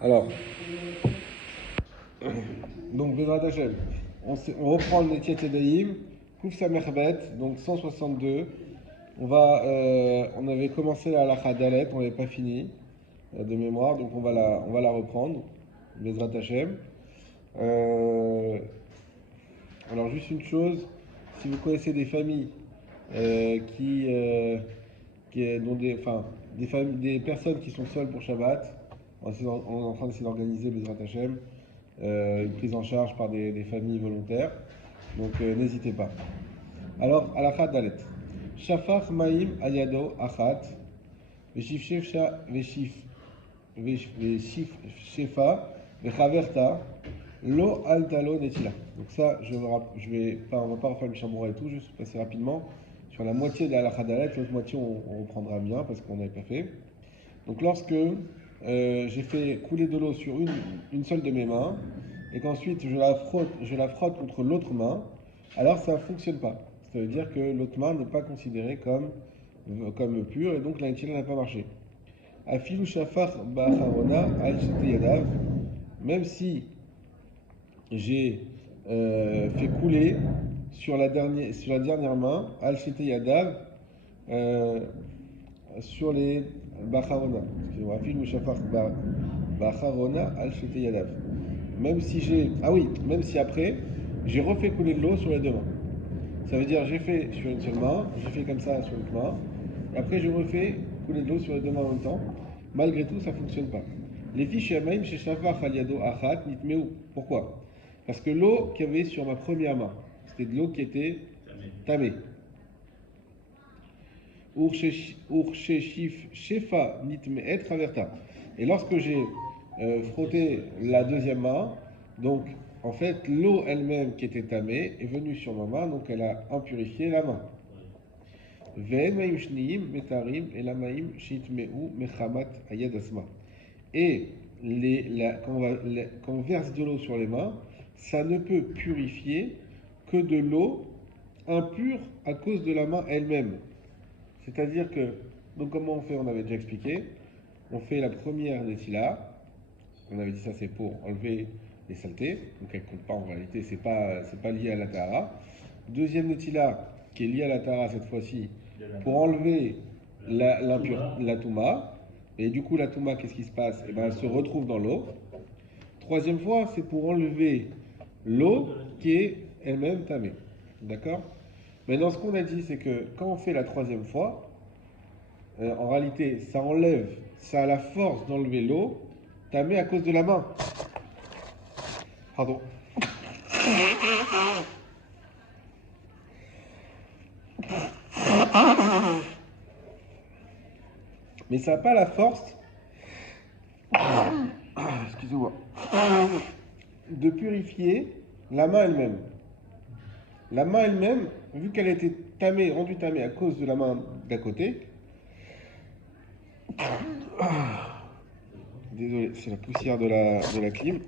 Alors, donc Bezrat Hashem, on reprend le Netiet Edaïm, Kouf Samerbet, donc 162. On avait commencé la halakha Dalet, on n'avait pas fini de mémoire, donc on va la reprendre, Bezrat Hashem. Euh, alors juste une chose, si vous connaissez des familles dont enfin, des personnes qui sont seules pour Shabbat, on est en train d'essayer d'organiser Bezrat Hashem, une prise en charge par des familles volontaires. Donc n'hésitez pas. Alors, halakha dalet. Shafach ma'im ayado achat, veshif shefsha, veshif shefa, vechaverta, lo altalo netila. Donc ça, on va pas refaire le Mishabura et tout, juste passer rapidement sur la moitié de la halakha dalet. L'autre moitié, on reprendra bien parce qu'on n'avait pas fait. Donc lorsque j'ai fait couler de l'eau sur une seule de mes mains, et qu'ensuite je la frotte contre l'autre main, alors ça ne fonctionne pas. Ça veut dire que l'autre main n'est pas considérée comme pure, et donc la netila n'a pas marché. Afilu shafar ba'acharona al shete yadav, même si j'ai fait couler sur la dernière main, al shete yadav, euh, sur les Bacharona. Excusez-moi, Afilu Shafar Bacharona al Shete Yadav. Même si j'ai. Ah oui, même si après, j'ai refait couler de l'eau sur les deux mains. Ça veut dire, j'ai fait sur une seule main, j'ai fait comme ça sur l'autre main, et après, je refais couler de l'eau sur les deux mains en même temps. Malgré tout, ça ne fonctionne pas. Les fiches Yamaim chez Shafar Aliado Achat Nitmeu. Pourquoi? Parce que l'eau qu'il y avait sur ma première main, c'était de l'eau qui était tamée. Ursheshif Shefa Nitmeet Traverta. Et lorsque j'ai frotté la deuxième main, donc en fait l'eau elle-même qui était tamée est venue sur ma main, donc elle a impurifié la main. Ve'en maim shniim metarim elamaim shitmeu mechamat ayad asma. Et quand on verse de l'eau sur les mains, ça ne peut purifier que de l'eau impure à cause de la main elle-même. C'est-à-dire que, donc comment on fait? On avait déjà expliqué. On fait la première netila. On avait dit ça, c'est pour enlever les saletés. Donc elle ne compte pas en réalité, c'est pas lié à la tahara. Deuxième netila, qui est liée à la tahara cette fois-ci, pour enlever la touma. Et du coup, la touma, qu'est-ce qui se passe? Eh ben, elle se retrouve dans l'eau. Troisième fois, c'est pour enlever l'eau qui est elle-même tamée. D'accord? Maintenant, ce qu'on a dit, c'est que quand on fait la troisième fois, en réalité, ça a la force d'enlever l'eau, tamée à cause de la main. Pardon. Mais ça n'a pas la force, excusez-moi, de purifier la main elle-même. La main elle-même, vu qu'elle a été rendue tamée à cause de la main d'à côté, désolé, c'est la poussière de la clim.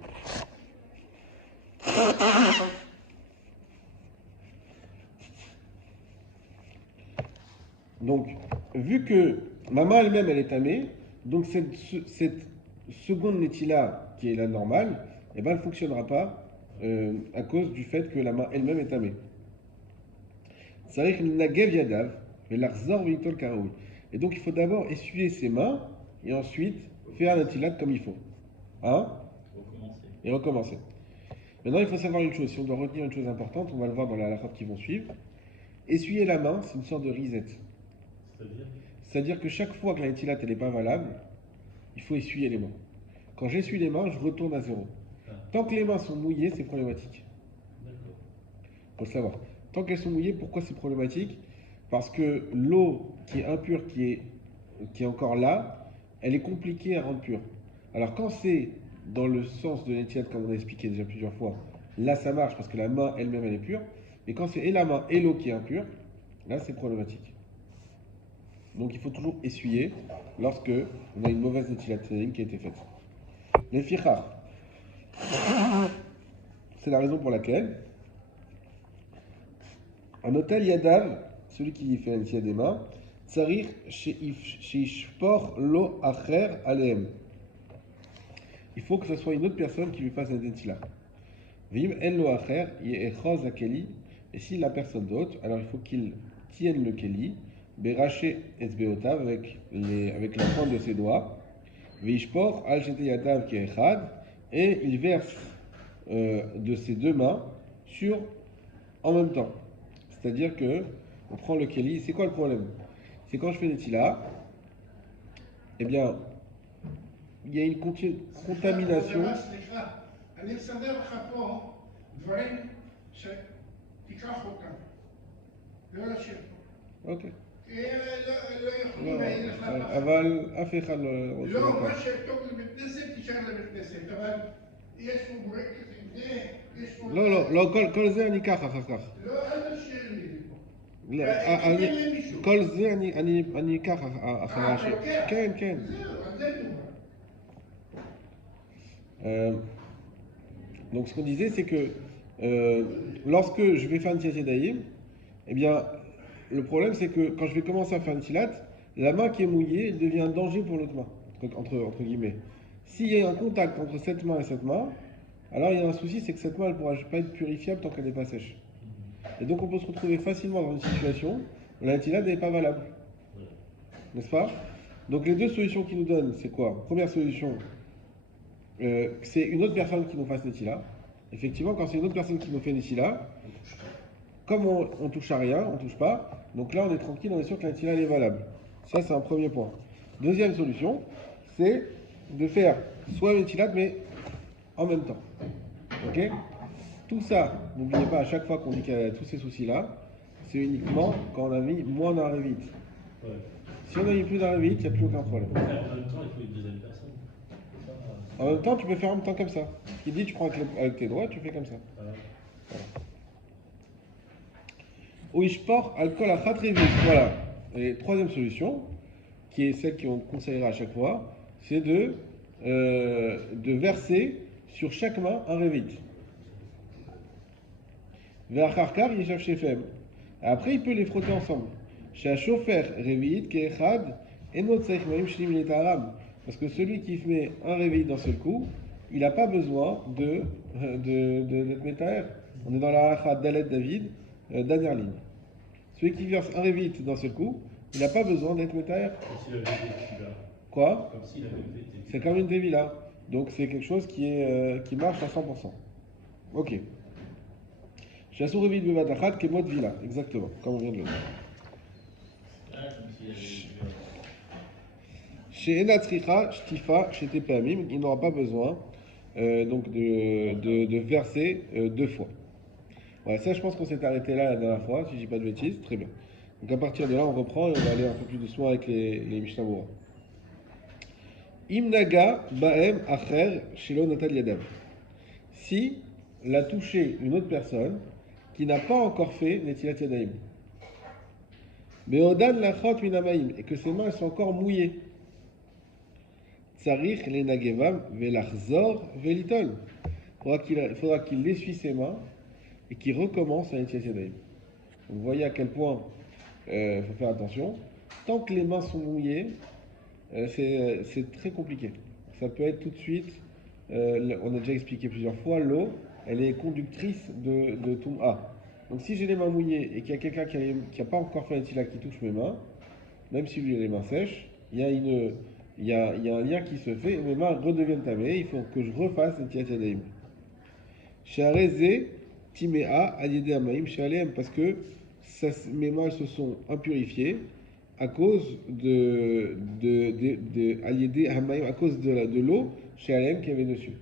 Donc, vu que ma main elle-même, elle est tamée, donc cette seconde netila, qui est la normale, eh ben, elle ne fonctionnera pas à cause du fait que la main elle-même est tamée. Et donc, il faut d'abord essuyer ses mains et ensuite faire la netilat comme il faut. Hein? Et recommencer. Maintenant, il faut savoir une chose. Si on doit retenir une chose importante, on va le voir dans la halakha qui vont suivre. Essuyer la main, c'est une sorte de risette. C'est-à-dire que chaque fois que la netilat n'est pas valable, il faut essuyer les mains. Quand j'essuie les mains, je retourne à zéro. Tant que les mains sont mouillées, c'est problématique. Il faut le savoir. Tant qu'elles sont mouillées, pourquoi c'est problématique? Parce que l'eau qui est impure, qui est encore là, elle est compliquée à rendre pure. Alors quand c'est dans le sens de l'étiade, comme on a expliqué déjà plusieurs fois, là ça marche parce que la main elle-même elle est pure. Mais quand c'est et la main et l'eau qui est impure, là c'est problématique. Donc il faut toujours essuyer lorsque on a une mauvaise étiade qui a été faite. Les fichar, c'est la raison pour laquelle un hôtel yadav, celui qui fait l'étiade des mains, tsarir sheishpor lo acher aleem. Il faut que ce soit une autre personne qui lui fasse la Netila. Vim en lo acher, ye'echaz hakeli. Et si la personne d'autre, alors il faut qu'il tienne le keli, beraché esbeotav avec la pointe de ses doigts, veishpor al shete yadav ke'echad, et il verse de ses deux mains en même temps. C'est-à-dire que on prend le keli. C'est quoi le problème? C'est quand je fais Netila, eh bien, il y a une contamination. אני מסדר לך פה דברים שתיקח אותם, לא לשיר פה. אוקיי. לא יכולים להעיר לך פחד. אבל אף אחד לא רוצה לא, לקחת. מה שטוב לבית כנסת, תישאר לבית כנסת, אבל יש פה ברקת עם זה, יש פה... לא, כל זה אני אקח אחר כך. לא, אל תשאיר לי פה. כל זה אני אקח אחרי השיר. אתה לוקח? כן, כן. זהו, על זה דובר. Donc ce qu'on disait, c'est que lorsque je vais faire une tilat yadayim, eh bien, le problème c'est que quand je vais commencer à faire une tilat, la main qui est mouillée elle devient un danger pour l'autre main, entre guillemets. S'il y a un contact entre cette main et cette main, alors il y a un souci, c'est que cette main elle ne pourra pas être purifiable tant qu'elle n'est pas sèche. Et donc on peut se retrouver facilement dans une situation où la tilat n'est pas valable. N'est-ce pas? Donc les deux solutions qu'il nous donnent, c'est quoi? Première solution, c'est une autre personne qui nous fasse Netila. Effectivement, quand c'est une autre personne qui nous fait Netila, comme on touche à rien, on touche pas, donc là on est tranquille, on est sûr que la Netila est valable. Ça c'est un premier point. Deuxième solution, c'est de faire soit le Netila mais en même temps. Ok? Tout ça, n'oubliez pas à chaque fois qu'on dit qu'il y a tous ces soucis-là, c'est uniquement quand on a mis moins d'un révite. Ouais. Si on a mis plus d'un révite, il n'y a plus aucun problème. En même temps, il faut une deuxième personne. En même temps, tu peux faire en même temps comme ça. Ce qui dit, tu prends avec tes doigts, tu fais comme ça. Ouishpor alcool achat révite. Voilà. Et troisième solution, qui est celle qu'on conseillera à chaque fois, c'est de verser sur chaque main un révite. Ve'acharkar yishav shefem. Après, il peut les frotter ensemble. Chez Shofer révite ke'echad enot tzarich ma'im shlim letaram. Parce que celui qui met un réveil d'un seul coup, il n'a pas besoin d'être métaer. On est dans la halakha d'Alet David, dernière ligne. Celui qui verse un réveil d'un seul coup, il n'a pas besoin d'être métaer. Quoi? C'est comme une tevila. Donc c'est quelque chose qui marche à 100%. Ok. Chassou réveil de Vadachat, qui est mode villa. Exactement, comme on vient de le dire. Chez Enatricha, Shtifa, chez Tepamim, il n'aura pas besoin donc de verser deux fois. Voilà, ça je pense qu'on s'est arrêté là la dernière fois, si je dis pas de bêtises, très bien. Donc à partir de là, on reprend et on va aller un peu plus doucement avec les Mishnah Berurah. Imnaga Baem Acher Shelo Natal Yadav. Si l'a touché une autre personne qui n'a pas encore fait Netilat Yadayim. Beodan Lachot Minamaim, et que ses mains sont encore mouillées. Tsarich le nagevam velachzor velitol. Il faudra qu'il essuie ses mains et qu'il recommence à Netilat Yadayim. Vous voyez à quel point il faut faire attention. Tant que les mains sont mouillées, c'est très compliqué. Ça peut être tout de suite, on a déjà expliqué plusieurs fois, l'eau, elle est conductrice de Toum'a. Donc si j'ai les mains mouillées et qu'il y a quelqu'un qui n'a pas encore fait un tila qui touche mes mains, même si lui a les mains sèches, il y a un lien qui se fait et mes mains redeviennent tamées, il faut que je refasse un tila yadayim. Shareze timea adide amaim shalem, parce que mes mains se sont impurifiées à cause de l'eau chez Alem qui avait dessus.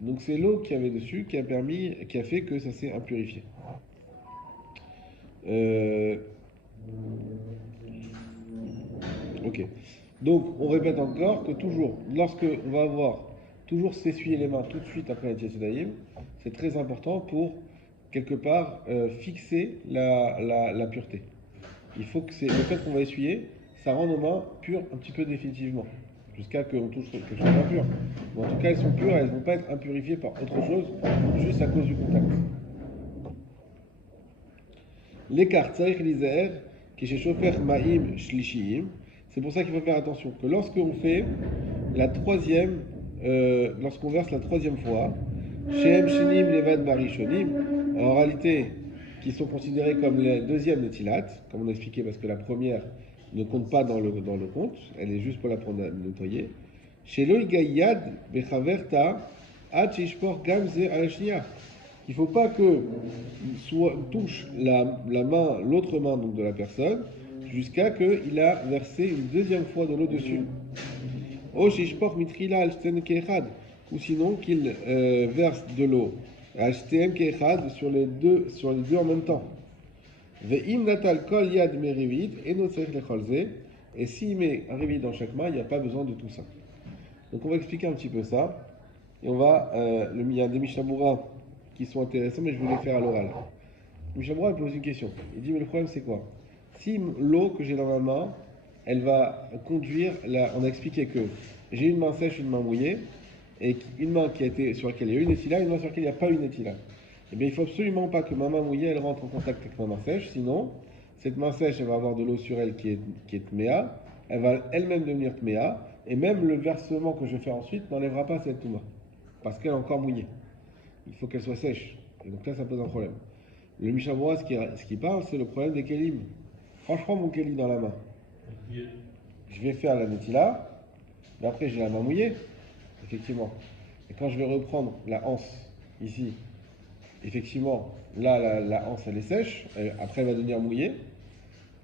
Donc c'est l'eau qui avait dessus qui a fait que ça s'est impurifié. Ok. Donc on répète encore que toujours, lorsque on va avoir toujours s'essuyer les mains tout de suite après la Tiyat, c'est très important pour quelque part fixer la pureté. Il faut que le fait qu'on va essuyer, ça rend nos mains pures un petit peu définitivement, jusqu'à ce qu'on touche quelque chose d'impur. Mais en tout cas, elles sont pures, elles ne vont pas être impurifiées par autre chose, juste à cause du contact. L'écart, tzarich lizaer, qui chez Shofer Ma'im Shlishiyim, c'est pour ça qu'il faut faire attention que lorsqu'on fait la troisième lorsqu'on verse la troisième fois, Shem Shinim Levad Barishonim, en réalité, qui sont considérés comme les deuxièmes Netilat, comme on a expliqué, parce que la première ne compte pas dans le compte, elle est juste pour la prendre à nettoyer. Chez Loïgaïad Bechaverta, Ad Shishpor Gamze Alashnia. Il ne faut pas que touche la main, l'autre main donc de la personne, jusqu'à qu'il a versé une deuxième fois de l'eau dessus. O Shishpor Mitrila Alshten Kechad, ou sinon qu'il verse de l'eau Alshtem Kechad sur les deux en même temps. Ve'im natal kol yad merivit et notzech lecholze. Et s'il met un rivit dans chaque main, il n'y a pas besoin de tout ça. Donc on va expliquer un petit peu ça. Et on va, il y a des Mishnah qui sont intéressants, mais je vais les faire à l'oral. Le Mishnah pose une question. Il dit, mais le problème c'est quoi? Si l'eau que j'ai dans ma main, elle va conduire, on a expliqué que j'ai une main sèche, une main mouillée, et une main sur laquelle il y a une étila, une main sur laquelle il n'y a pas une étila. Eh bien, il ne faut absolument pas que ma main mouillée, elle rentre en contact avec ma main sèche, sinon, cette main sèche, elle va avoir de l'eau sur elle qui est tméa, elle va elle-même devenir tméa, et même le versement que je vais faire ensuite n'enlèvera pas cette touma, parce qu'elle est encore mouillée. Il faut qu'elle soit sèche. Et donc là, ça pose un problème. Le Mishnah Berurah, ce qui parle, c'est le problème des kelim. Franchement, mon keli dans la main. Je vais faire la netila, mais après j'ai la main mouillée, effectivement. Et quand je vais reprendre la anse ici, effectivement, là la anse elle est sèche, après elle va devenir mouillée.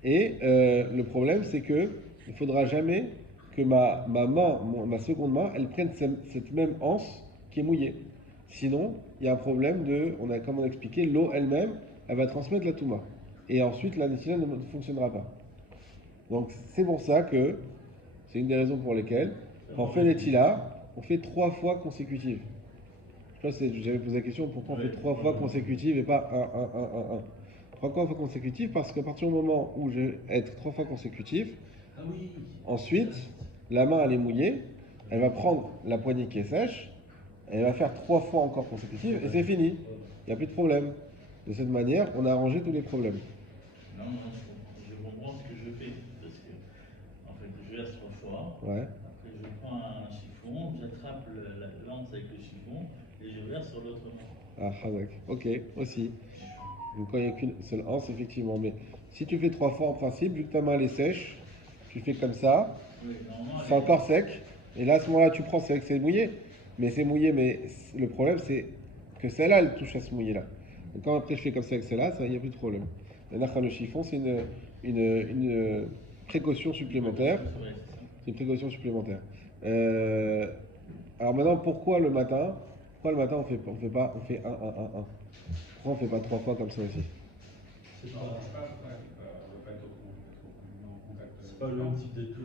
Et le problème c'est que il faudra jamais que ma main, seconde main, elle prenne cette même anse qui est mouillée. Sinon, il y a un problème comme on a expliqué, l'eau elle-même, elle va transmettre la touma. Et ensuite, la netila ne fonctionnera pas. Donc, c'est pour ça que, c'est une des raisons pour lesquelles, quand on fait netila, on fait 3 fois consécutives. Je sais pas si j'avais posé la question, pourquoi on fait 3 fois consécutives et pas 1. 3 fois consécutives, parce qu'à partir du moment où je vais être 3 fois consécutif, ensuite, la main elle est mouillée, elle va prendre la poignée qui est sèche, elle va faire 3 fois encore consécutives et c'est fini. Il n'y a plus de problème. De cette manière, on a arrangé tous les problèmes. Non, je comprends ce que je fais. Parce que, en fait, je verse 3 fois. Ouais. Après, je prends un chiffon, j'attrape la lance avec le chiffon et je verse sur l'autre main. Ah, Hazak. Ok, aussi. Donc, quand il n'y a qu'une seule anse, effectivement. Mais si tu fais 3 fois en principe, vu que ta main elle est sèche, tu fais comme ça, Oui, c'est encore sec. Et là, à ce moment-là, tu prends, c'est mouillé. Mais c'est mouillé, mais le problème, c'est que celle-là, elle touche à ce mouillé-là. Donc, quand après je fais comme ça avec celle-là, il n'y a plus de problème. Le chiffon, c'est une précaution supplémentaire. C'est une précaution supplémentaire. Alors maintenant, pourquoi le matin on fait 1. Pourquoi on fait pas 3 fois comme ça aussi? C'est pas le même type de tout.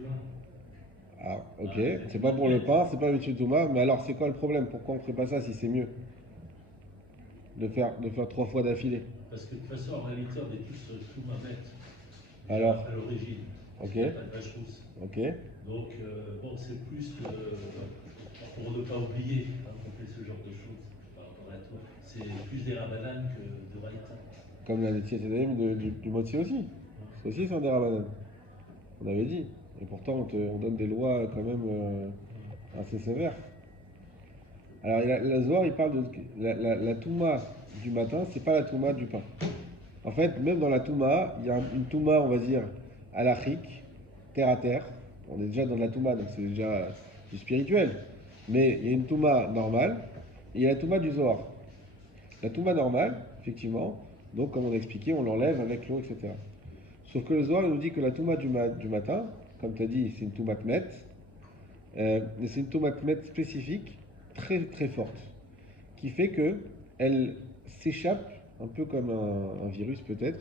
Ah, ok. C'est pas pour le pain, c'est pas le Touma, mais alors c'est quoi le problème? Pourquoi on ferait pas ça si c'est mieux de faire 3 fois d'affilée? Parce que de toute façon, en réalité, on est tous sous ma bête. Alors, à l'origine. ok. Pas de vache rousse. Ok. Donc, bon, c'est plus pour ne pas oublier quand on fait ce genre de choses par rapport à toi. C'est plus des rabananes que de Raïta. Comme la laitier du Motsi aussi. C'est aussi un des Rabbanan. On avait dit. Et pourtant, on donne des lois quand même assez sévères. Alors, la Zohar, il parle de la Touma du matin, c'est pas la Touma du pain. En fait, même dans la Touma, il y a une Touma, on va dire, halachique, terre à terre. On est déjà dans la Touma, donc c'est déjà du spirituel. Mais il y a une Touma normale, et il y a la Touma du Zohar. La Touma normale, effectivement, donc comme on a expliqué, on l'enlève avec l'eau, etc. Sauf que le Zohar il nous dit que la Touma du matin, comme tu as dit, c'est une Touma Tmet, mais c'est une Touma Tmet spécifique, très très forte, qui fait que elle s'échappe, un peu comme un virus peut-être,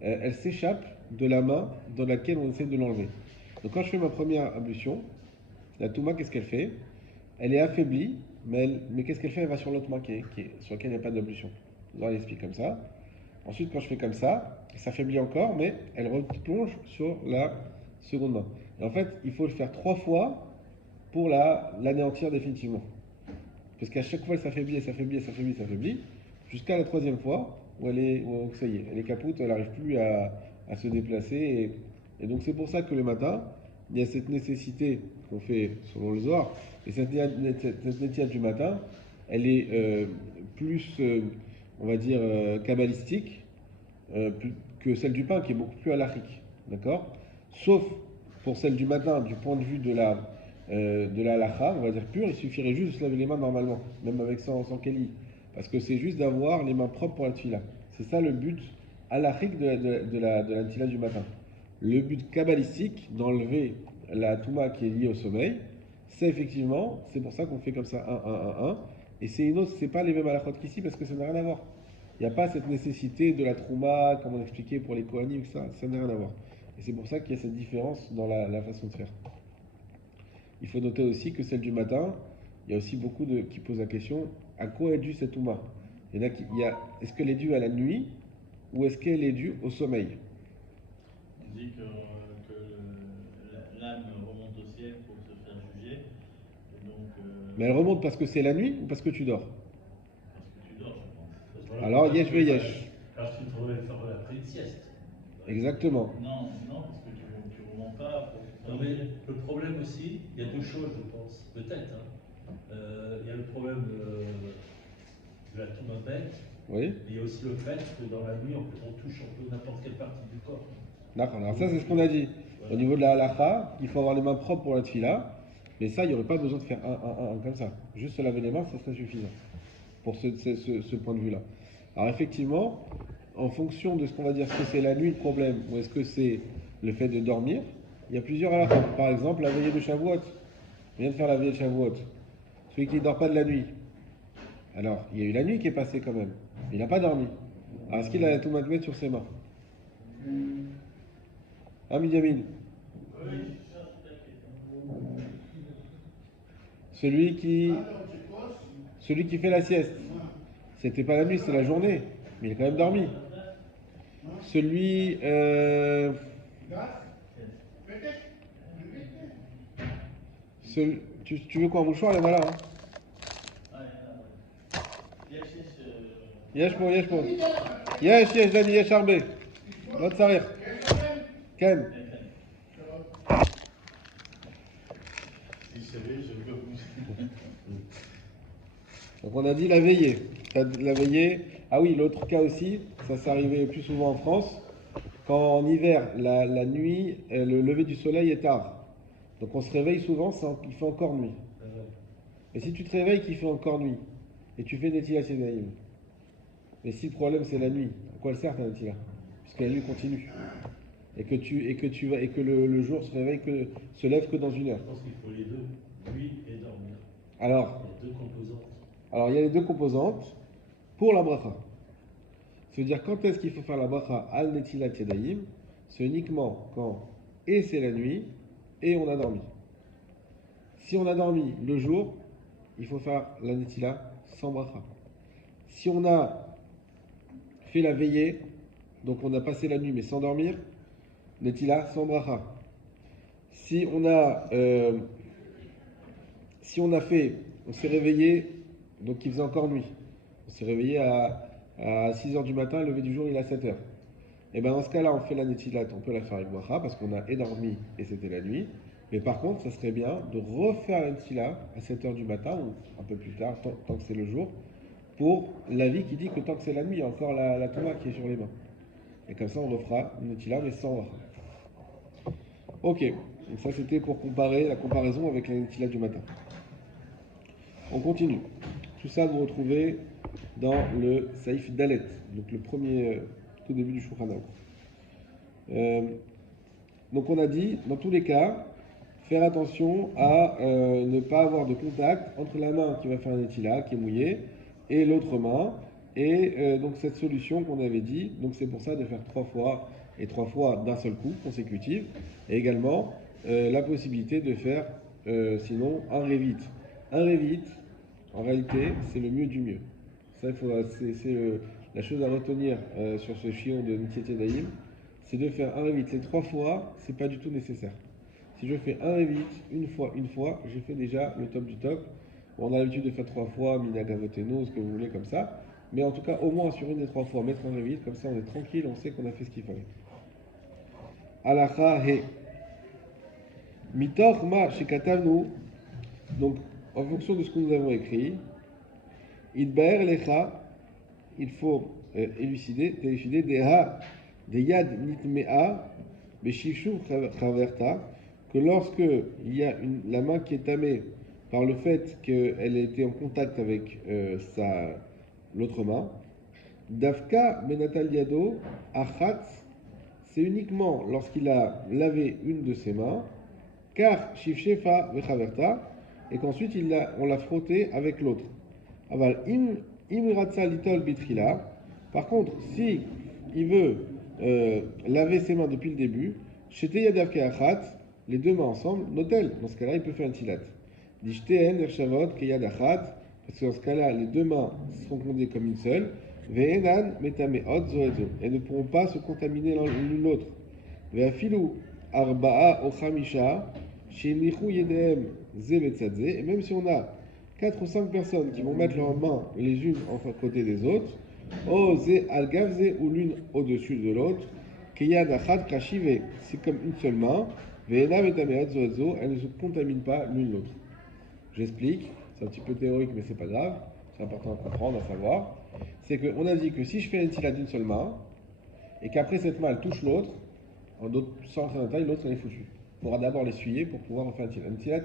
elle s'échappe de la main dans laquelle on essaie de l'enlever. Donc quand je fais ma première ablution, la Touma, qu'est-ce qu'elle fait? Elle est affaiblie, mais qu'est-ce qu'elle fait? Elle va sur l'autre main sur laquelle il n'y a pas d'ablution. Là, elle explique comme ça. Ensuite, quand je fais comme ça s'affaiblit encore, mais elle replonge sur la seconde main. Et en fait, il faut le faire 3 fois pour l'anéantir définitivement. Parce qu'à chaque fois, elle s'affaiblit, jusqu'à la 3e fois où ça y est, elle est capoute, elle n'arrive plus à se déplacer. Et donc, c'est pour ça que le matin, il y a cette nécessité qu'on fait selon le Zohar. Et cette Netilat du matin, elle est plus, on va dire, kabbalistique que celle du pain, qui est beaucoup plus halachique. D'accord? Sauf pour celle du matin, du point de vue de la halacha, on va dire pure, il suffirait juste de se laver les mains normalement, même avec sans keli. Parce que c'est juste d'avoir les mains propres pour la tefila. C'est ça le but halachique de la tefila du matin. Le but kabbalistique d'enlever la touma qui est liée au sommeil, c'est effectivement, c'est pour ça qu'on fait comme ça 1, 1, 1, 1. Et c'est pas les mêmes halachot qu'ici parce que ça n'a rien à voir. Il n'y a pas cette nécessité de la trouma, comme on expliquait pour les kohanim, ça n'a rien à voir. Et c'est pour ça qu'il y a cette différence dans la façon de faire. Il faut noter aussi que celle du matin, il y a aussi beaucoup qui posent la question, à quoi est due cette touma? Est-ce qu'elle est due à la nuit ou est-ce qu'elle est due au sommeil? On dit que l'âme remonte au ciel pour se faire juger. Et donc, Mais elle remonte parce que c'est la nuit ou parce que tu dors? parce que tu dors, je pense. Voilà, Alors, parce yesh que- ve yesh. Parce qu'il faudrait faire après une sieste. Exactement. Non, parce que tu ne remontes pas. Non, mais le problème aussi, il y a deux choses, je pense, peut-être. Il y a le problème de la touma bête, Oui. et il y a aussi le fait que dans la nuit, on touche un peu n'importe quelle partie du corps. D'accord. Alors ça, c'est ce qu'on a dit. Au niveau de la halacha, il faut avoir les mains propres pour la tefila. Mais ça, il n'y aurait pas besoin de faire 1, 1, 1 comme ça. Juste se laver les mains, ça serait suffisant. Pour ce point de vue-là. Alors effectivement, en fonction de ce qu'on va dire, est-ce que c'est la nuit le problème ou est-ce que c'est le fait de dormir, il y a plusieurs halachot. Par exemple, la veillée de Shavuot. On vient de faire la veillée de Shavuot. Celui qui ne dort pas de la nuit. Alors, il y a eu la nuit qui est passée quand même. Il n'a pas dormi. Alors, est-ce qu'il a tout mettre sur ses mains? Ah, Midiamine. Celui qui fait la sieste. C'était pas la nuit, c'est la journée. Mais il a quand même dormi. Celui. Tu veux quoi, un mouchoir? Il y en a là. Hein. Yesh po. Yesh, Dani, yesh arbe. L'autre sarir. Ken. Si je savais, je le bouger. Donc on a dit la veillée. La veillée. Ah oui, l'autre cas aussi, ça s'est arrivé plus souvent en France. Quand en hiver, la nuit, le lever du soleil est tard. Donc on se réveille souvent, il fait encore nuit. Et si tu te réveilles qu'il fait encore nuit, et tu fais Netilat Yadayim, mais si le problème c'est la nuit, à quoi elle sert ta Netilat? Puisque la nuit continue. Et que le jour se lève que dans une heure. Je pense qu'il faut les deux, nuit et dormir. Alors, Il y a deux composantes. Alors il y a les deux composantes pour la bracha. C'est-à-dire quand est-ce qu'il faut faire la bracha al netilat yadayim? C'est uniquement quand et c'est la nuit et on a dormi. Si on a dormi le jour, il faut faire la netila sans bracha. Si on a fait la veillée, donc on a passé la nuit mais sans dormir, netila sans bracha. Si on s'est réveillé, donc il faisait encore nuit. On s'est réveillé à 6h du matin, le lever du jour il est à 7h. Et bien dans ce cas-là, on fait la netilat, on peut la faire avec bracha parce qu'on a dormi et c'était la nuit. Mais par contre, ça serait bien de refaire la netilat à 7h du matin ou un peu plus tard, tant que c'est le jour, pour l'avis qui dit que tant que c'est la nuit, il y a encore la touma qui est sur les mains. Et comme ça, on refera une netilat mais sans bracha. Ok, donc ça c'était pour comparer la comparaison avec la netilat du matin. On continue. Tout ça, vous retrouvez dans le Saïf Dalet, donc le premier, tout début du Shulchan Aruch. Donc on a dit, dans tous les cas, faire attention à ne pas avoir de contact entre la main qui va faire un netila, qui est mouillée, et l'autre main. Et donc cette solution qu'on avait dit, donc c'est pour ça de faire 3 fois, et 3 fois d'un seul coup, consécutive, et également la possibilité de faire sinon un révit. Un révit, en réalité, c'est le mieux du mieux. Ça, c'est la chose à retenir sur ce chion de Netilat Yadayim, c'est de faire un révit. Les 3 fois, c'est pas du tout nécessaire. Si je fais un révit, une fois, j'ai fait déjà le top du top. Bon, on a l'habitude de faire 3 fois, minhag avotenu, ce que vous voulez comme ça. Mais en tout cas, au moins sur une des 3 fois, mettre un révit, comme ça on est tranquille, on sait qu'on a fait ce qu'il fallait. Halacha he. Mitor ma shekatavnu. Donc, en fonction de ce que nous avons écrit, idbaer lecha, il faut élucider des yad nitmea, beshivshuv chaverta, que lorsque il y a la main qui est tamée par le fait qu'elle a été en contact avec l'autre main, Dafka benatal yado achat, c'est uniquement lorsqu'il a lavé une de ses mains, car shivshefa vechaverta, et qu'ensuite on l'a frotté avec l'autre. Aval im ratsa litol bitrila. Par contre, si il veut laver ses mains depuis le début, shete yadav keachat, les deux mains ensemble, notel. Dans ce cas-là, il peut faire un tilat. Dishteen ershavot keyad achat, parce que dans ce cas-là, les deux mains seront comptées comme une seule. Ve'enan metameot zo et zo, et ne pourront pas se contaminer l'une l'autre. Ve'afilu arba'a o chamisha, shenichu yedehem ze betzadze, et même si on a 4 ou 5 personnes qui vont mettre leurs mains les unes en côté des autres, o ze algavze, ou l'une au-dessus de l'autre, keyad achat kashive, c'est comme une seule main. Ve'enan metameot zo et zo, elles ne se contaminent pas l'une l'autre. J'explique, c'est un petit peu théorique, mais c'est pas grave, c'est important à comprendre, à savoir. C'est qu'on a dit que si je fais une tila d'une seule main, et qu'après cette main elle touche l'autre, sans rentrer dans le détail, l'autre elle est foutue. Il faudra d'abord l'essuyer pour pouvoir en faire une tila. Une tila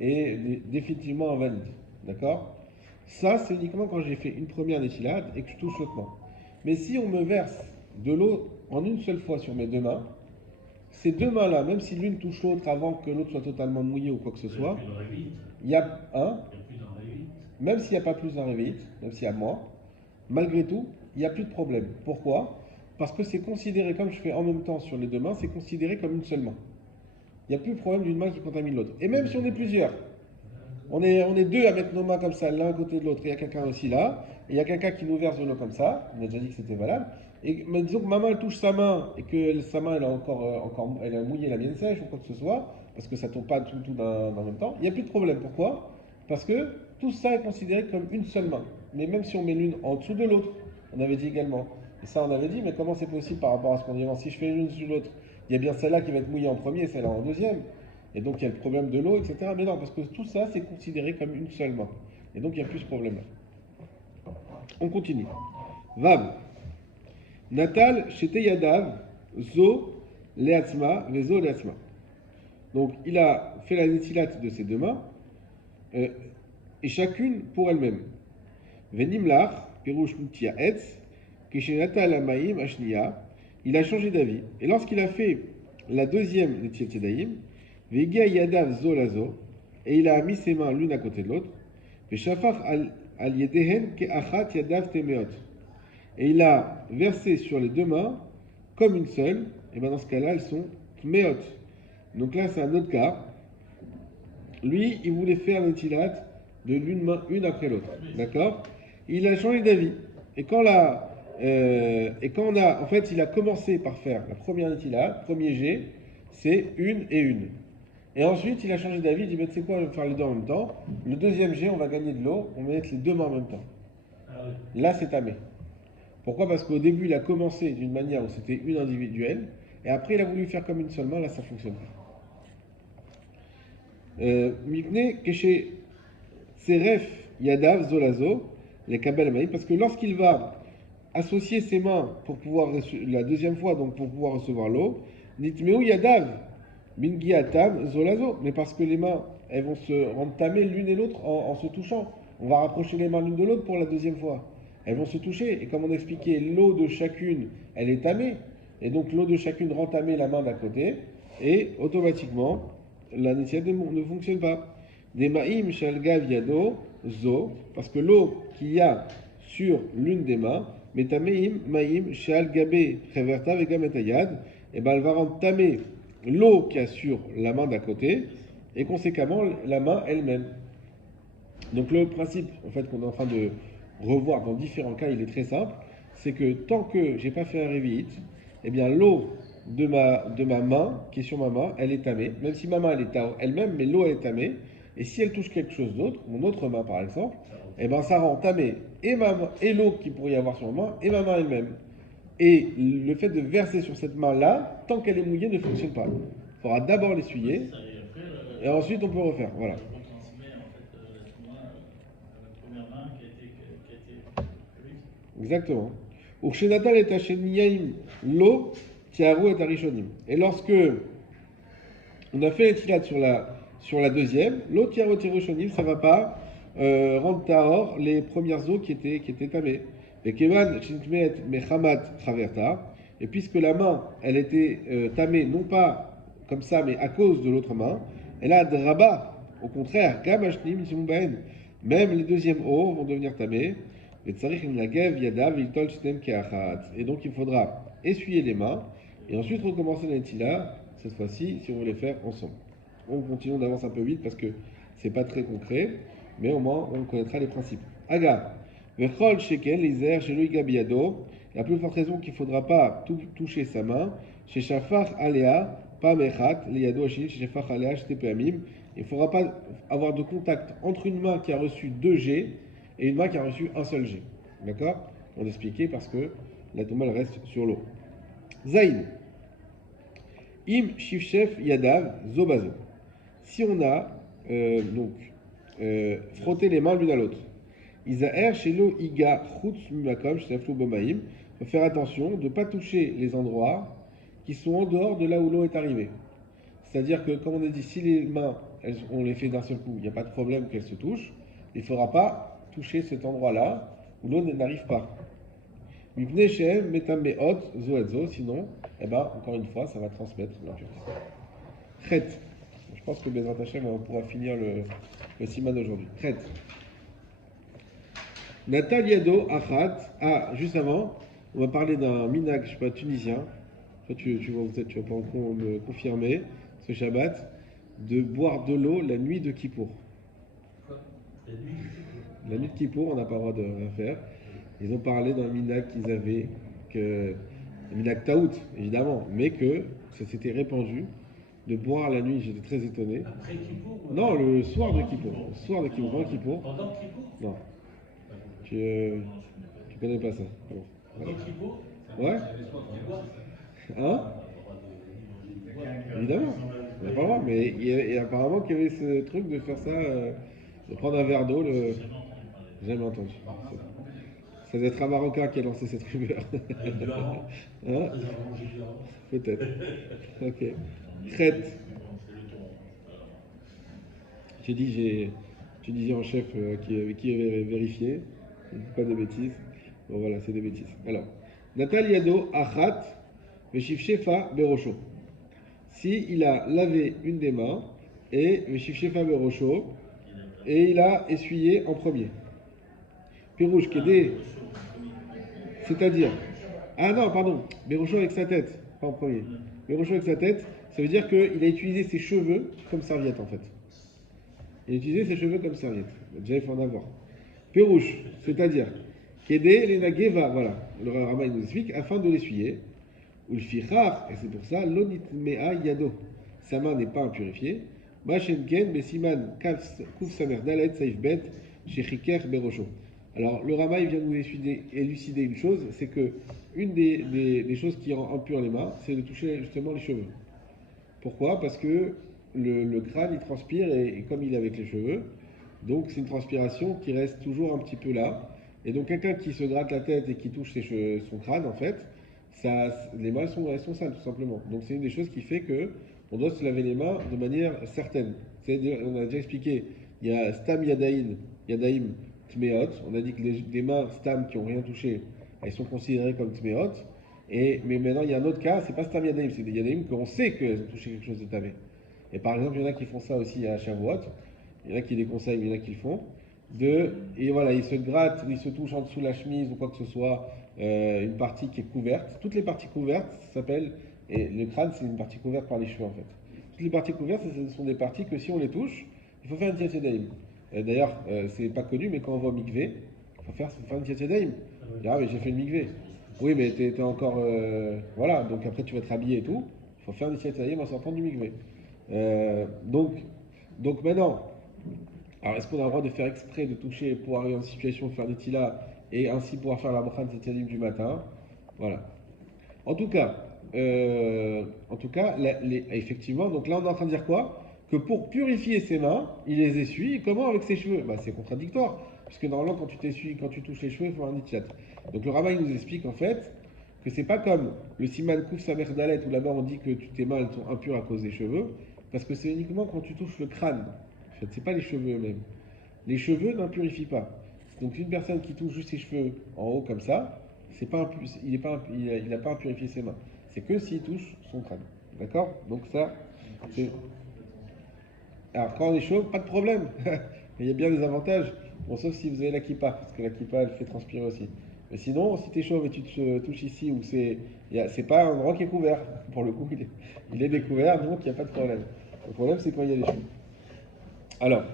est définitivement invalide. D'accord? Ça, c'est uniquement quand j'ai fait une première détilade et que je touche l'autre main. Mais si on me verse de l'eau en une seule fois sur mes deux mains, ces deux mains-là, même si l'une touche l'autre avant que l'autre soit totalement mouillée ou quoi que ce soit, il y a un, même s'il n'y a pas plus d'un révite, même s'il y a moins, malgré tout, il n'y a plus de problème. Pourquoi? Parce que c'est considéré, comme je fais en même temps sur les deux mains, c'est considéré comme une seule main. Il n'y a plus de problème d'une main qui contamine l'autre. Et même si on est plusieurs, on est deux à mettre nos mains comme ça, l'un à côté de l'autre, il y a quelqu'un aussi là, et il y a quelqu'un qui nous verse de l'eau comme ça, on a déjà dit que c'était valable, mais disons que ma main elle touche sa main, et que sa main elle a elle a mouillé la mienne sèche ou quoi que ce soit, parce que ça ne tombe pas tout dans le même temps, il n'y a plus de problème. Pourquoi? Parce que tout ça est considéré comme une seule main. Mais même si on met l'une en dessous de l'autre, on avait dit également. Et ça on avait dit, mais comment c'est possible par rapport à ce qu'on dit avant? Si je fais l'une sur l'autre, il y a bien celle-là qui va être mouillée en premier et celle-là en deuxième. Et donc il y a le problème de l'eau, etc. Mais non, parce que tout ça c'est considéré comme une seule main. Et donc il n'y a plus ce problème-là. On continue. Vav. Natal shete yadav zo leatzma vezo leatzma. Donc il a fait la netilate de ses deux mains, et chacune pour elle-même. Venimlach, pirouche mutia etz, kishenata la maïm ashniya, il a changé d'avis. Et lorsqu'il a fait la deuxième netilat yadayim, vegia yadav zo lazo, et il a mis ses mains l'une à côté de l'autre, veshafach al yedehen ke achat yadav temeot, et il a versé sur les deux mains comme une seule, et bien dans ce cas-là, elles sont tmeot. Donc là, c'est un autre cas. Lui, il voulait faire l'etilat de l'une main, une après l'autre. D'accord? Il a changé d'avis. Et quand on a, en fait, il a commencé par faire la première etilat, premier jet, c'est une et une. Et ensuite, il a changé d'avis, il dit, tu sais quoi, je vais faire les deux en même temps. Le deuxième jet, on va gagner de l'eau, on va mettre les deux mains en même temps. Là, c'est tamé. Pourquoi? Parce qu'au début, il a commencé d'une manière où c'était une individuelle, et après, il a voulu faire comme une seule main, là, ça ne fonctionne pas. Mikne Keshe Seref Yadav Zolazo, les Kabel Maï, parce que lorsqu'il va associer ses mains pour pouvoir, la deuxième fois, donc pour pouvoir recevoir l'eau, Nitmeu Yadav, Mingiatam Zolazo, mais parce que les mains, elles vont se rendre tamées l'une et l'autre en se touchant. On va rapprocher les mains l'une de l'autre pour la deuxième fois. Elles vont se toucher, et comme on expliquait, l'eau de chacune, elle est tamée, et donc l'eau de chacune rend tamée la main d'à côté, et automatiquement, la netilat ne fonctionne pas. Des ma'im shalgav yado zo, parce que l'eau qu'il y a sur l'une des mains, metameim ma'im shalgabe cheverta vegametayad, et ben elle va rendre tamée l'eau qu'il y a sur la main d'à côté, et conséquemment la main elle-même. Donc le principe en fait qu'on est en train de revoir dans différents cas, il est très simple, c'est que tant que j'ai pas fait un révite, eh bien l'eau de ma main, qui est sur ma main, elle est tamée, même si ma main elle est elle-même, mais l'eau elle est tamée, et si elle touche quelque chose d'autre, mon autre main par exemple, eh ben ça rend tamée et l'eau qu'il pourrait y avoir sur ma main, et ma main elle-même. Et le fait de verser sur cette main-là, tant qu'elle est mouillée, ne fonctionne pas. Il faudra d'abord l'essuyer. Ça, et après, Et ensuite, on peut refaire. Voilà. Je retransmets en fait la première main qui a été réussie. Exactement. Urshenatal et Hasheniyaim lo tiaru et arishonim. Et lorsque on a fait l'étilade sur la deuxième, lo tiaru et arishonim, ça ne va pas rendre tahor les premières eaux qui étaient tamées. Et kevan shintmeet mechamat chaverta. Et puisque la main, elle était tamée, non pas comme ça, mais à cause de l'autre main, elle a draba. Au contraire, gam hashnim yimbaen. Même les deuxièmes eaux vont devenir tamées. Et donc il faudra essuyer les mains et ensuite recommencer la netila, cette fois-ci, si on veut les faire ensemble. On continue, on avance un peu vite parce que c'est pas très concret, mais au moins on connaîtra les principes. Aga, vechol sheken lizer shelui gabiado. La plus forte raison qu'il ne faudra pas toucher sa main, chez shafar alea, pas mechat, liado ashini, chez shafar alea, chez tepeamim. Il ne faudra pas avoir de contact entre une main qui a reçu 2 G et une main qui a reçu un seul G. D'accord? On expliquait parce que la tomale reste sur l'eau. Zaïn. Im shifchef yadav zobazo. Si on a frotté les mains l'une à l'autre. Isaer shelo iga chutz mimakom shnaflu bomaim. Il faut faire attention de ne pas toucher les endroits qui sont en dehors de là où l'eau est arrivée. C'est-à-dire que, comme on a dit, si les mains, on les fait d'un seul coup, il n'y a pas de problème qu'elles se touchent, il ne faudra pas toucher cet endroit-là où l'eau n'arrive pas. Sinon, encore une fois, ça va transmettre l'impureté. Chet. Je pense que Bezrat Hashem, on pourra finir le siman d'aujourd'hui. Chet. Natal Yado Achat. Ah, juste avant, on va parler d'un minag, je ne sais pas, tunisien. Toi, tu vas pas me confirmer ce Shabbat, de boire de l'eau la nuit de Kippour. La nuit de Kippour, on n'a pas le droit de rien faire. Ils ont parlé d'un minag qu'ils avaient, un minag taout, évidemment, mais que ça s'était répandu de boire la nuit. J'étais très étonné. Après Kippour? Non, le soir de Kippour. Le soir de Kippour, pas Kippour. Pendant Kippour? Non. Tu connais pas ça. Bon. Pendant Kippour? Ouais. Hein? Évidemment. On n'a pas le droit, mais il y a apparemment qu'il y avait ce truc de faire ça, de prendre un verre d'eau. Jamais entendu. Ça doit être un Marocain qui a lancé cette rumeur. Avec du hareng. Hein? Ils ont mangé du hareng. Peut-être. Ok. Traite. Tu disais en chef qui avait vérifié. Pas de bêtises. Bon voilà, c'est des bêtises. Alors, Natal Yado Achat Veshif Shefa Berosho. Si il a lavé une des mains et Veshif Shefa Berosho et il a essuyé en premier. Pirouche Kédé. C'est-à-dire. Ah non, pardon. Berosho avec sa tête, pas en premier. Berosho avec sa tête, ça veut dire qu'il a utilisé ses cheveux comme serviette en fait. Il a utilisé ses cheveux comme serviette. Déjà, il faut en avoir. Pérouche, c'est-à-dire, Kédé, Lenageva, voilà, le Rama nous explique, afin de l'essuyer. Ou le fichar, et c'est pour ça, l'onitmea yado. Sa main n'est pas impurifiée. Machenken, Besiman, Kouf Samer Dalet, Saifbet, Shechiker, Berosho. Alors, le Rama, il vient de nous élucider une chose, c'est que une des choses qui rend impure les mains, c'est de toucher justement les cheveux. Pourquoi? Parce que le crâne, il transpire, et comme il est avec les cheveux, donc c'est une transpiration qui reste toujours un petit peu là. Et donc quelqu'un qui se gratte la tête et qui touche son crâne, en fait, les mains elles sont sales tout simplement. Donc c'est une des choses qui fait que on doit se laver les mains de manière certaine. On a déjà expliqué, il y a stam yadaim tmeot. On a dit que les mains stam qui n'ont rien touché, elles sont considérées comme tmeot. Mais maintenant il y a un autre cas, c'est pas stam yadaim, c'est des yadaim qu'on sait qu'elles ont touché quelque chose de tamé. Et par exemple, il y en a qui font ça aussi à Shavuot. Il y en a qui déconseillent, mais il y en a qui le font. Et voilà, ils se grattent, ils se touchent en dessous de la chemise ou quoi que ce soit, une partie qui est couverte. Toutes les parties couvertes s'appellent, et le crâne c'est une partie couverte par les cheveux en fait. Toutes les parties couvertes, ce sont des parties que si on les touche, il faut faire une tiatzédaïm. D'ailleurs, c'est pas connu, mais quand on va au mikvé, il faut faire une tiatzédaïm. Ah mais j'ai fait une mikvé. Oui, mais t'es encore, voilà, donc après tu vas te rhabiller et tout. Il faut faire une tiatzédaïm en sortant du mikvé. Donc maintenant, alors est-ce qu'on a le droit de faire exprès de toucher pour arriver en situation de faire des tilas et ainsi pouvoir faire la brachan tzedzadim du matin? Voilà. En tout cas, effectivement, donc là on est en train de dire quoi? que pour purifier ses mains, il les essuie. Et comment avec ses cheveux? Bah, c'est contradictoire, puisque normalement, quand tu touches les cheveux, il faut un nitchat. Donc le rabbin il nous explique en fait que c'est pas comme le siman kouf samer dalet où là-bas on dit que tes mains elles sont impures à cause des cheveux, parce que c'est uniquement quand tu touches le crâne. En fait, c'est pas les cheveux eux-mêmes. Les cheveux n'impurifient pas. Donc une personne qui touche juste ses cheveux en haut comme ça, c'est pas il n'a pas impurifié ses mains. C'est que s'il touche son crâne. D'accord? Donc ça, c'est... Alors quand on est chaud, pas de problème. Il y a bien des avantages. Bon, sauf si vous avez la kippa, parce que la kippa elle fait transpirer aussi. Mais sinon, si tu es chauve et tu te touches ici, où c'est pas un endroit qui est couvert. Pour le coup, il est découvert, donc il n'y a pas de problème. Le problème, c'est quand il y a les cheveux. Alors,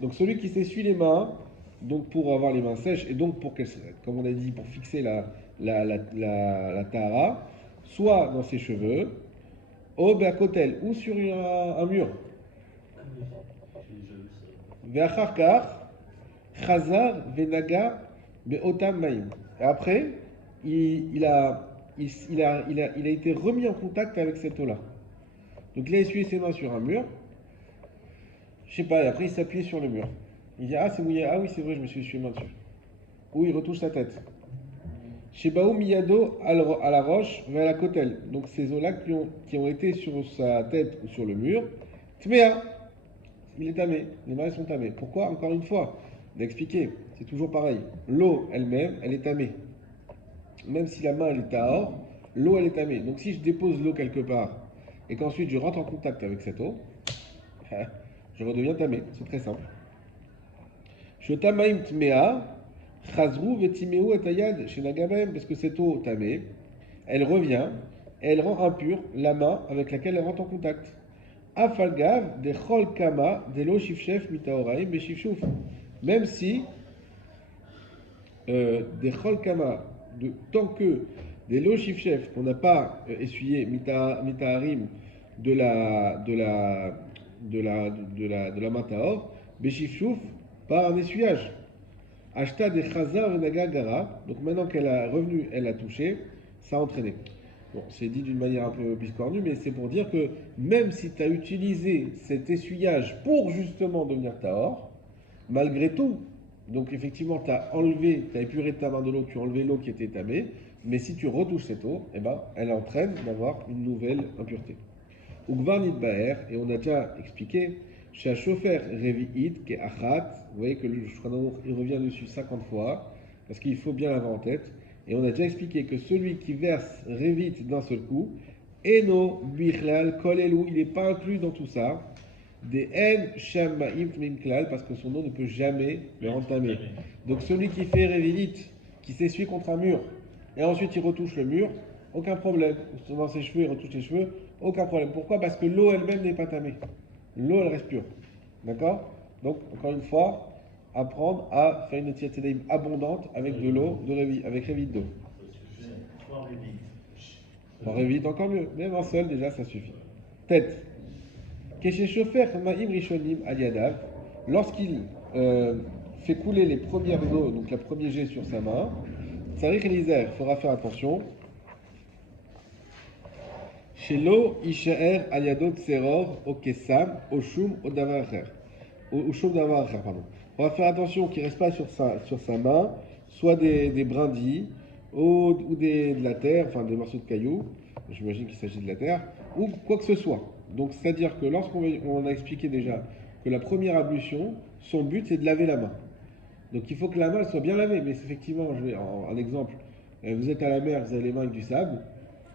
donc celui qui s'essuie les mains, donc pour avoir les mains sèches, et donc pour, comme on a dit, pour fixer la tahara, soit dans ses cheveux, au be'akotel, ou sur un mur. J'ai déjà vu ça. Ve'achar kach, chazar ve'naga be'otam maïm. Et après, il a été remis en contact avec cette eau-là. Donc il a essuyé ses mains sur un mur, je sais pas, et après il s'appuie sur le mur. Il dit, ah c'est mouillé, ah oui c'est vrai, je me suis essuyé les mains dessus. Ou il retouche sa tête. Shebaou miyado à la roche, vers la kotelle. Donc ces eaux-là qui ont été sur sa tête ou sur le mur, tmea, il est tamé, les mains elles sont tamées. Pourquoi? Encore une fois, d'expliquer, c'est toujours pareil. L'eau elle-même, elle est tamée. Même si la main elle est tahor, l'eau elle est tamée. Donc si je dépose l'eau quelque part et qu'ensuite je rentre en contact avec cette eau, je redeviens tamé. C'est très simple. Shotamaim tmea, chazru vetimeu etayad shenagabem, parce que cette eau tamée, elle revient et elle rend impure la main avec laquelle elle rentre en contact. Afalgav de chol kama de lo shifshef mitaoraim beshifshuf. Même si des chol kama, tant que des lo shifshef qu'on n'a pas essuyé mitaharim de la main tahor, beshifshuf par un essuyage. Ashta de chazar venaga gara. Donc maintenant qu'elle a revenu, elle a touché, ça a entraîné. Bon, c'est dit d'une manière un peu biscornue, mais c'est pour dire que même si tu as utilisé cet essuyage pour justement devenir tahor, malgré tout, donc effectivement tu as enlevé, tu as épuré ta main de l'eau, tu as enlevé l'eau qui était tamée, mais si tu retouches cette eau, eh ben, elle entraîne d'avoir une nouvelle impureté. Ugvar nitbaer, et on a déjà expliqué, chez un chauffeur revi'it ke achat, vous voyez que le Shulchan Aruch, il revient dessus 50 fois, parce qu'il faut bien l'avoir en tête. Et on a déjà expliqué que celui qui verse révite d'un seul coup, Eno bichlal kolelu, il n'est pas inclus dans tout ça. Des en shem ma'im tmim klal, parce que son eau ne peut jamais le entamer. Donc celui qui fait révite, qui s'essuie contre un mur, et ensuite il retouche le mur, aucun problème. Dans ses cheveux, il retouche les cheveux, aucun problème. Pourquoi? Parce que l'eau elle-même n'est pas tamée. L'eau elle reste pure. D'accord? Donc encore une fois, apprendre à faire une Netilat Yadayim abondante avec de l'eau, avec révite d'eau. Trois révites. En révite encore mieux, même un seul déjà ça suffit. Tête. Keshe Shofer Ma'im Rishonim Al Yadav, lorsqu'il fait couler les premières eaux, donc la première jet sur sa main, Tsarich Elizer, il faudra faire attention. Chez l'eau, Ishaer Al Yadot Tseror, au Kesam, au Shum, au Davacher. Au Shum Davacher, pardon. On va faire attention qu'il ne reste pas sur sa main, soit des brindilles, ou de la terre, enfin des morceaux de cailloux, j'imagine qu'il s'agit de la terre, ou quoi que ce soit. Donc c'est-à-dire que lorsqu'on a expliqué déjà que la première ablution, son but c'est de laver la main. Donc il faut que la main elle soit bien lavée, mais effectivement, je vais un exemple, vous êtes à la mer, vous avez les mains avec du sable,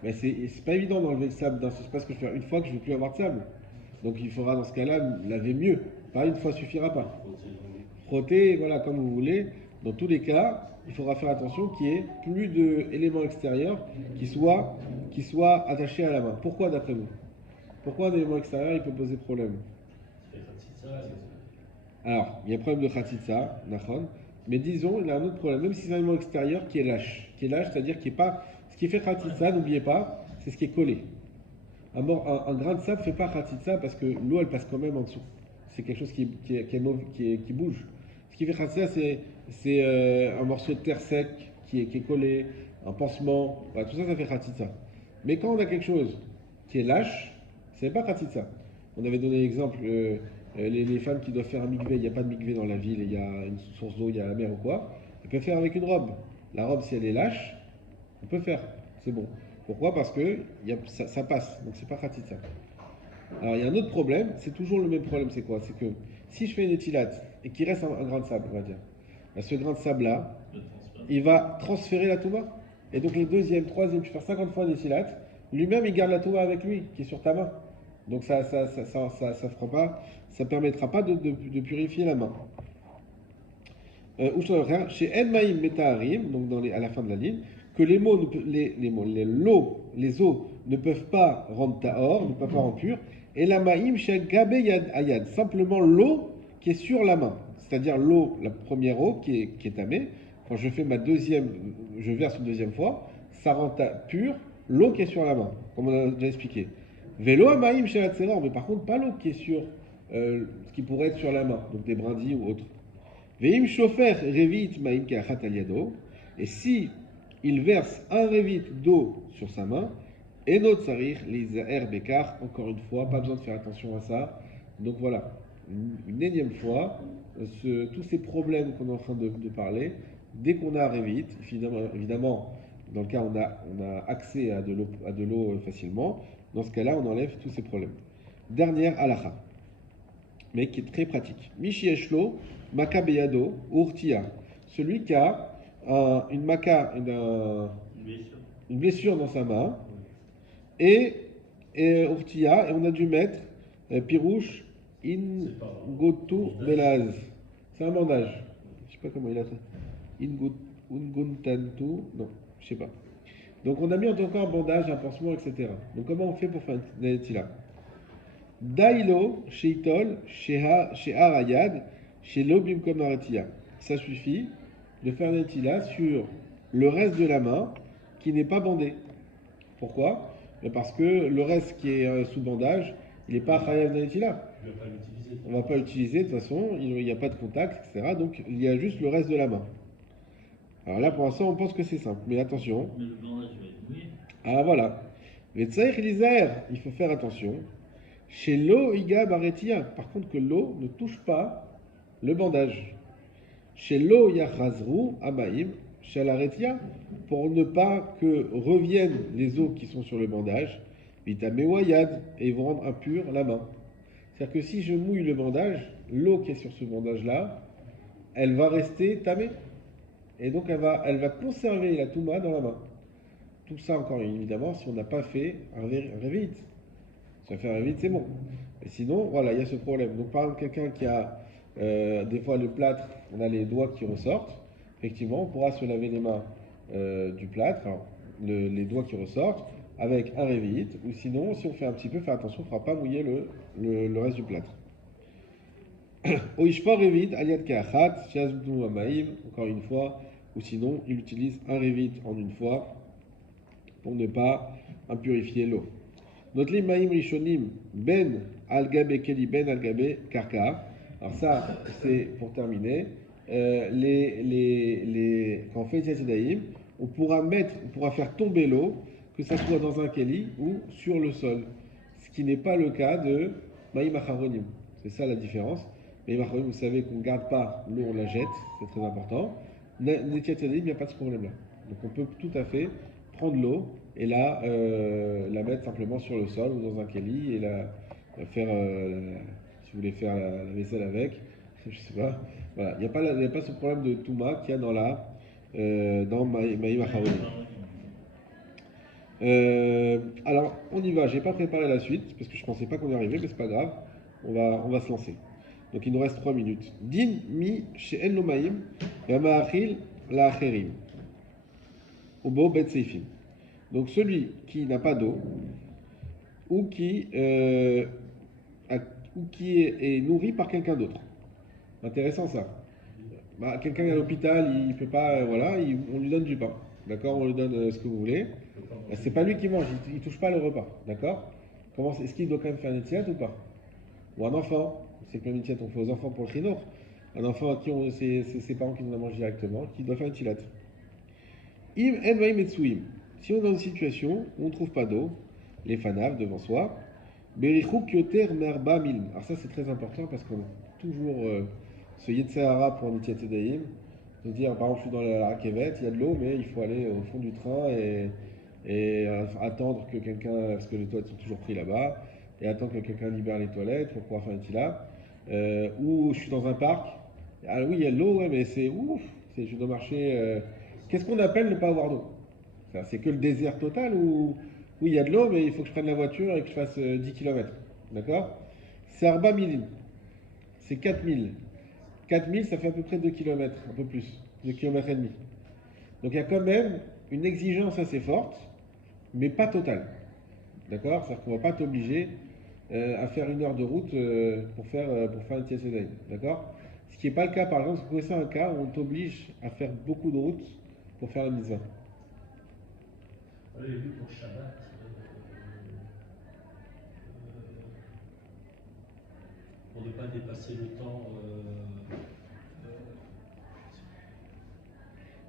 mais c'est pas évident d'enlever le sable d'un seul, c'est pas ce que je fais une fois que je ne vais plus avoir de sable. Donc il faudra dans ce cas-là laver mieux. Pas une fois suffira pas. Frotter, voilà, comme vous voulez. Dans tous les cas, il faudra faire attention qu'il y ait plus d'éléments extérieurs qui soient attachés à la main. Pourquoi d'après vous? Pourquoi un élément extérieur il peut poser problème? Alors, il y a un problème de khatitsa, nachon, mais disons, il y a un autre problème, même si c'est un élément extérieur qui est lâche, c'est-à-dire qui est pas, ce qui fait khatitsa, n'oubliez pas, c'est ce qui est collé. Un grain de sable ne fait pas khatitsa parce que l'eau elle passe quand même en dessous. C'est quelque chose qui bouge. Ce qui fait khatitsa, c'est un morceau de terre sec qui est collé, un pansement, voilà, tout ça, ça fait khatitsa. Mais quand on a quelque chose qui est lâche, c'est pas khatitsa. On avait donné l'exemple, les femmes qui doivent faire un mikvé, il n'y a pas de mikvé dans la ville, il y a une source d'eau, il y a la mer ou quoi, elles peuvent faire avec une robe. La robe, si elle est lâche, on peut faire, c'est bon. Pourquoi? Parce que ça passe, donc c'est pas pratique ça. Alors il y a un autre problème, c'est toujours le même problème, c'est quoi? C'est que si je fais une étilate et qu'il reste un grain de sable, on va dire, ben, ce grain de sable-là, Le transfert. il va transférer la touma. Et donc le deuxième, troisième, tu fais 50 fois d'étilate, lui-même il garde la touma avec lui, qui est sur ta main. Donc ça fera pas, ça permettra pas de purifier la main. Ou sur le frère, chez Enmaïm Metaharim, donc à la fin de la ligne, que les mots, les eaux ne peuvent pas rendre tahor, ne peuvent pas rendre pur, et la maïm chez Gabe Ayad, simplement l'eau qui est sur la main, c'est-à-dire l'eau, la première eau qui est tamée, quand je fais je verse une deuxième fois, ça rend pur l'eau qui est sur la main, comme on a déjà expliqué. Vélo maïm chez la Tseror, mais par contre pas l'eau qui est sur, ce qui pourrait être sur la main, donc des brindilles ou autres. Veim shofer revit maïm keachat al yado, et si il verse un revit d'eau sur sa main, et notre sarich, les bekar, encore une fois, pas besoin de faire attention à ça. Donc voilà, une énième fois, tous ces problèmes qu'on est en train de parler, dès qu'on a un revit, évidemment, dans le cas où on a accès à de l'eau facilement, dans ce cas-là, on enlève tous ces problèmes. Dernière halacha, mais qui est très pratique. Mishi eshlo, maka beyado, urtia. Celui qui a une blessure dans sa main, et urtia, et on a dû mettre pirouche in gotu belaz. C'est un bandage. Je sais pas comment il a fait. Inguntantu, non, je sais pas. Donc on a mis en tout cas un bandage, un pansement, etc. Donc comment on fait pour faire une netila? Dailo, sheitol, shehar ayad, shelo bimkom aratia. Ça suffit de faire une netila sur le reste de la main qui n'est pas bandé. Pourquoi? Parce que le reste qui est sous bandage, il n'est pas chayav netila. Je ne vais pas l'utiliser. On ne va pas l'utiliser de toute façon, il n'y a pas de contact, etc. Donc il y a juste le reste de la main. Alors là, pour l'instant, on pense que c'est simple. Mais attention. Mais le bandage va être mouillé. Ah voilà. Les tsaïr lizaer, il faut faire attention. Chez l'eau, iga baretia. Par contre, que l'eau ne touche pas le bandage. Chez l'eau, yachazru amaim. Chez l'aretia, pour ne pas que reviennent les eaux qui sont sur le bandage. Vitamewayad. Et ils vont rendre impure la main. C'est-à-dire que si je mouille le bandage, l'eau qui est sur ce bandage-là, elle va rester tamée. Et donc elle va conserver la touma dans la main. Tout ça encore évidemment si on n'a pas fait un révit. Si on fait un révit, c'est bon. Et sinon, voilà, il y a ce problème. Donc par exemple, quelqu'un qui a des fois le plâtre, on a les doigts qui ressortent, effectivement, on pourra se laver les mains du plâtre, enfin, les doigts qui ressortent, avec un révit. Ou sinon, si on fait un petit peu, faire attention, on ne fera pas mouiller le reste du plâtre. Oishpa revit aliad keachat, shazbnu amaim, encore une fois, ou sinon il utilise un revit en une fois pour ne pas impurifier l'eau. Notli maim rishonim ben algabe keli ben algabe karka. Alors ça, c'est pour terminer. Quand on fait les on pourra faire tomber l'eau, que ça soit dans un keli ou sur le sol. Ce qui n'est pas le cas de maim acharonim. C'est ça la différence. Mais vous savez qu'on ne garde pas l'eau, on la jette, c'est très important. Il n'y a pas de ce problème-là. Donc on peut tout à fait prendre l'eau et la mettre simplement sur le sol ou dans un keli et la faire, si vous voulez faire la vaisselle avec, je sais pas. Voilà, il n'y a pas ce problème de touma qu'il y a dans Maïm Acharonim. Alors, on y va. J'ai pas préparé la suite parce que je pensais pas qu'on y arrivait, mais c'est pas grave. On va se lancer. Donc il nous reste 3 minutes. Din mi she'en lo ma'im v'ama'achil la'acherim. Ubo bet seifim. Donc celui qui n'a pas d'eau ou qui est nourri par quelqu'un d'autre. Intéressant ça. Quelqu'un est à l'hôpital, il peut pas, on lui donne du pain. D'accord, on lui donne ce que vous voulez. C'est pas lui qui mange, il touche pas le repas. D'accord. Est-ce qu'il doit quand même faire une étiette ou pas? Ou un enfant. C'est que le mitzvah on fait aux enfants pour le chinour. Un enfant à qui c'est ses parents qui nous la mangent directement, qui doit faire une tilat. Im en metsuim. Si on est dans une situation où on ne trouve pas d'eau, les fanav devant soi, Berichuk yoter merba mil. Alors ça c'est très important parce qu'on a toujours ce Yetzirah pour Nitiat Sedaïm. De dire, par exemple, je suis dans la Rakevet, il y a de l'eau, mais il faut aller au fond du train et attendre que quelqu'un, parce que les toilettes sont toujours prises là-bas, et attendre que quelqu'un libère les toilettes pour pouvoir faire une tila. Ou je suis dans un parc, ah oui, il y a de l'eau, ouais, mais c'est ouf, je dois marcher. Qu'est-ce qu'on appelle ne pas avoir d'eau? C'est que le désert total ou oui, il y a de l'eau, mais il faut que je prenne la voiture et que je fasse 10 km. D'accord? C'est Arba Milim, c'est 4000. 4000, ça fait à peu près 2 km, un peu plus, 2 km et demi. Donc il y a quand même une exigence assez forte, mais pas totale. D'accord? C'est-à-dire qu'on ne va pas t'obliger à faire 1 heure de route pour faire une TSD. D'accord? Ce qui n'est pas le cas, par exemple, vous connaissez un cas où on t'oblige à faire beaucoup de route pour faire la mitzvah. On l'avait vu pour Shabbat. Pour ne pas dépasser le temps.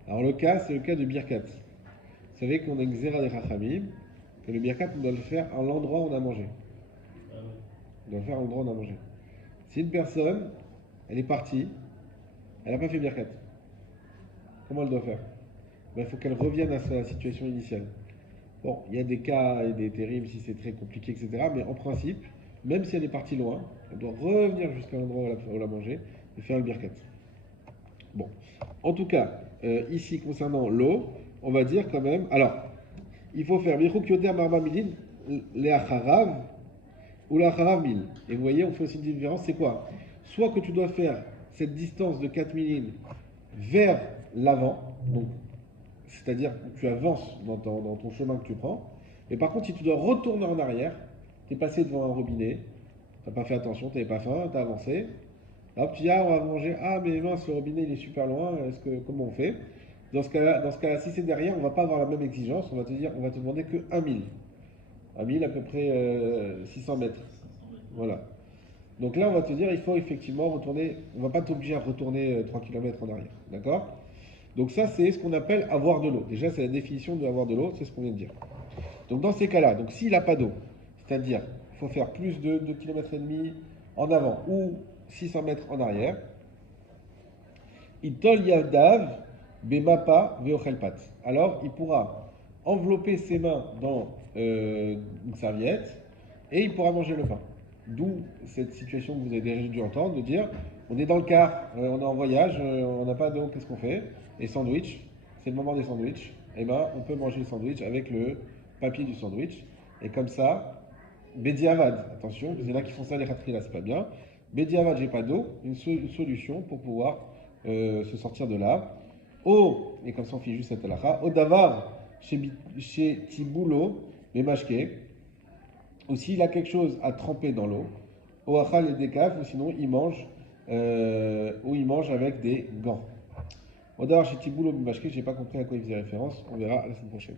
Alors le cas, c'est le cas de Birkat. Vous savez qu'on a une Xéra des Chachamim, que le Birkat, on doit le faire à l'endroit où on a mangé. Ah ouais. On doit le faire à l'endroit où on a mangé. Si une personne, elle est partie, elle n'a pas fait Birkat, comment elle doit faire? Ben, il faut qu'elle revienne à sa situation initiale. Bon, il y a des cas et des terribles si c'est très compliqué, etc. Mais en principe, même si elle est partie loin, elle doit revenir jusqu'à l'endroit où elle a mangé et faire le birkat. Bon, en tout cas, ici concernant l'eau, on va dire quand même. Alors, il faut faire Bichuk Yoter Marba Milin, Leacharav ou Leacharav Mil. Et vous voyez, on fait aussi une différence. C'est quoi? Soit que tu dois faire cette distance de 4 milines vers l'avant, donc c'est-à-dire que tu avances dans ton chemin que tu prends. Mais par contre, si tu dois retourner en arrière, tu es passé devant un robinet, tu n'as pas fait attention, tu n'avais pas faim, tu as avancé. Hop, tu dis, ah, on va manger. Ah, mais mince, le robinet, il est super loin. Comment on fait? Dans ce cas-là, si c'est derrière, on ne va pas avoir la même exigence. On va te demander que 1000. 1000, à peu près 600 mètres. Voilà. Donc là, on va te dire, il faut effectivement retourner. On ne va pas t'obliger à retourner 3 km en arrière. D'accord? Donc ça, c'est ce qu'on appelle avoir de l'eau. Déjà, c'est la définition de avoir de l'eau, c'est ce qu'on vient de dire. Donc dans ces cas-là, donc s'il n'a pas d'eau, c'est-à-dire il faut faire plus de 2 km et demi en avant ou 600 mètres en arrière, Itol Yavdav Bemapa Veochelpat. Alors il pourra envelopper ses mains dans une serviette et il pourra manger le pain. D'où cette situation que vous avez déjà dû entendre, de dire on est dans le car, on est en voyage, on n'a pas d'eau, qu'est-ce qu'on fait? Et sandwich, c'est le moment des sandwichs. Eh bien, on peut manger le sandwich avec le papier du sandwich. Et comme ça, Bediavad, attention, il y en a qui font ça, les khatri là, c'est pas bien. Bediavad, j'ai pas d'eau, une solution pour pouvoir se sortir de là. Et comme ça on fait juste cette halakha. Au davar, chez Tiboulo, mais mashke. Ou s'il a quelque chose à tremper dans l'eau, au achal et décaf, ou sinon il mange avec des gants. Au d'avoir chez Tiboulot Bimashke, j'ai pas compris à quoi il faisait référence, on verra la semaine prochaine.